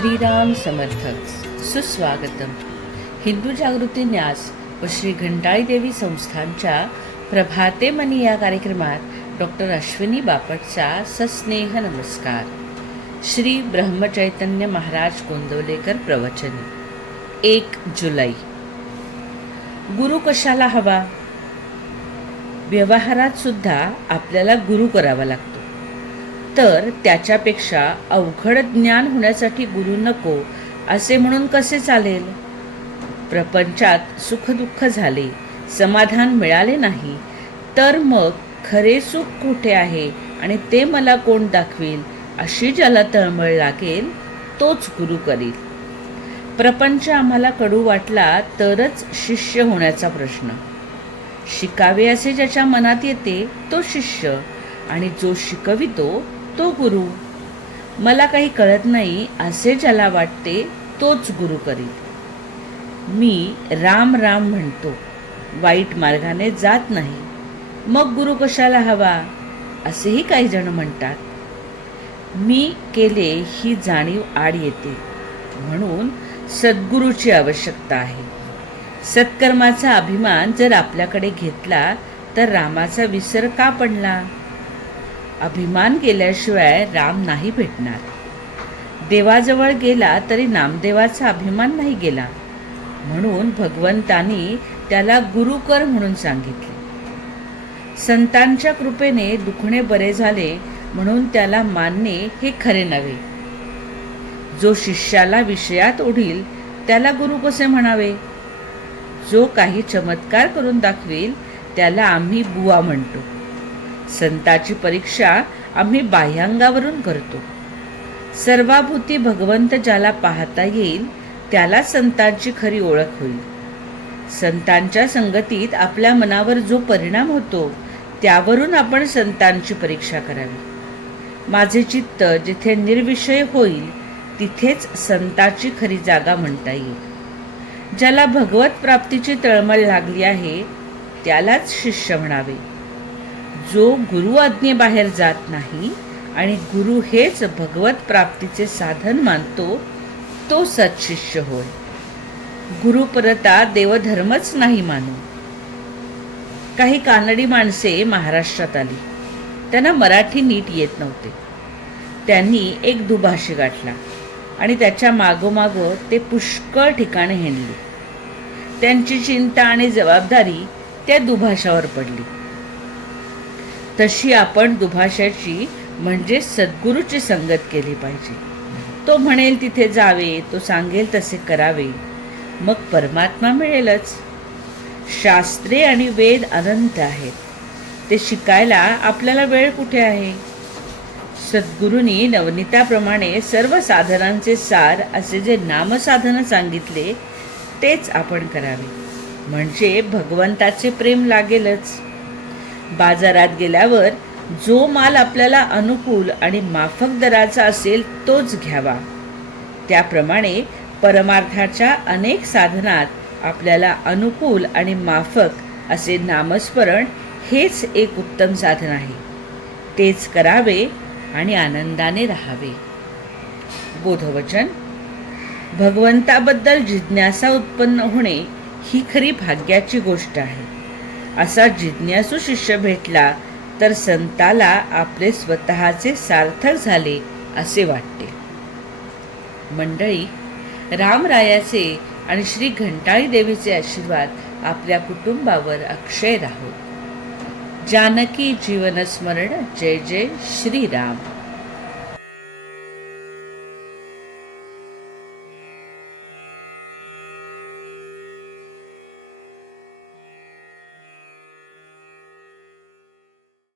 श्रीराम समर्थक सुस्वागतम. हिंदू जागृती न्यास व श्री घंटाळी देवी संस्थानच्या प्रभाते मनी या कार्यक्रमात डॉक्टर अश्विनी बापटचा सस्नेह नमस्कार. श्री ब्रह्मचैतन्य महाराज गोंदवलेकर प्रवचन. 1 जुलै. गुरु कशाला हवा? व्यवहारात सुद्धा आपल्याला गुरु करावा लागतो, तर त्याच्यापेक्षा अवघड ज्ञान होण्यासाठी गुरु नको असे म्हणून कसे चालेल? प्रपंचात सुखदुःख झाले, समाधान मिळाले नाही, तर मग खरे सुख कुठे आहे आणि ते मला कोण दाखवेल अशी ज्याला तळमळ लागेल तोच गुरु करील. प्रपंच आम्हाला कडू वाटला तरच शिष्य होण्याचा प्रश्न. शिकावे असे ज्याच्या मनात येते तो शिष्य, आणि जो शिकवितो तो गुरु. मला काही कळत नाही असे ज्याला वाटते तोच गुरु करील. मी राम राम म्हणतो, वाईट मार्गाने जात नाही, मग गुरु कशाला हवा असेही काही जण म्हणतात. मी केले ही जाणीव आड येते, म्हणून सद्गुरूची आवश्यकता आहे. सत्कर्माचा अभिमान जर आपल्याकडे घेतला तर रामाचा विसर का पडला? अभिमान गेल्याशिवाय राम नाही भेटणार. देवाजवळ गेला तरी नामदेवाचा अभिमान नाही गेला, म्हणून भगवंतानी त्याला गुरु कर म्हणून सांगितले. संतांच्या कृपेने दुखणे बरे झाले म्हणून त्याला मानणे हे खरे नव्हे. जो शिष्याला विषयात ओढील त्याला गुरु कसे म्हणावे? जो काही चमत्कार करून दाखवेल त्याला आम्ही बुवा म्हणतो. संताची परीक्षा आम्ही बाह्यांगावरून करतो. सर्वाभूती भगवंत ज्याला पाहता येईल त्याला संतांची खरी ओळख होईल. संतांच्या संगतीत आपल्या मनावर जो परिणाम होतो त्यावरून आपण संतांची परीक्षा करावी. माझे चित्त जिथे निर्विषय होईल तिथेच संताची खरी जागा म्हणता येईल. ज्याला भगवत प्राप्तीची तळमळ लागली आहे त्यालाच शिष्य म्हणावे. जो गुरु आज्ञेबाहेर जात नाही आणि गुरु हेच भगवत प्राप्तीचे साधन मानतो तो सत्शिष्य होय. गुरुपरता देवधर्मच नाही मानू. काही कानडी माणसे महाराष्ट्रात आली. त्यांना मराठी नीट येत नव्हते. त्यांनी एक दुभाषी गाठला आणि त्याच्या मागोमाग ते पुष्कळ ठिकाणे हिंडली. त्यांची चिंता आणि जबाबदारी त्या दुभाषावर पडली. तशी आपण दुभाषाची म्हणजे सद्गुरूची संगत केली पाहिजे. तो म्हणेल तिथे जावे, तो सांगेल तसे करावे, मग परमात्मा मिळेलच. शास्त्रे आणि वेद अनंत आहेत, ते शिकायला आपल्याला वेळ कुठे आहे? सद्गुरूंनी नवनीताप्रमाणे सर्व साधनांचे सार असे जे नामसाधन सांगितले तेच आपण करावे, म्हणजे भगवंताचे प्रेम लागेलच. बाजारात गेल्यावर जो माल आपल्याला अनुकूल आणि माफक दराचा असेल तोच घ्यावा. त्याप्रमाणे परमार्थाच्या अनेक साधनात आपल्याला अनुकूल आणि माफक असे नामस्मरण हेच एक उत्तम साधन आहे. तेच करावे आणि आनंदाने राहावे. बोधवचन. भगवंताबद्दल जिज्ञासा उत्पन्न होणे ही खरी भाग्याची गोष्ट आहे. असा जिज्ञासू शिष्य भेटला तर संताला आपले स्वतःचे सार्थक झाले असे वाटते. मंडळी, रामरायाचे आणि श्री घंटाळी देवीचे आशीर्वाद आपल्या कुटुंबावर अक्षय राहो. जानकी जीवन स्मरण. जय जय श्रीराम.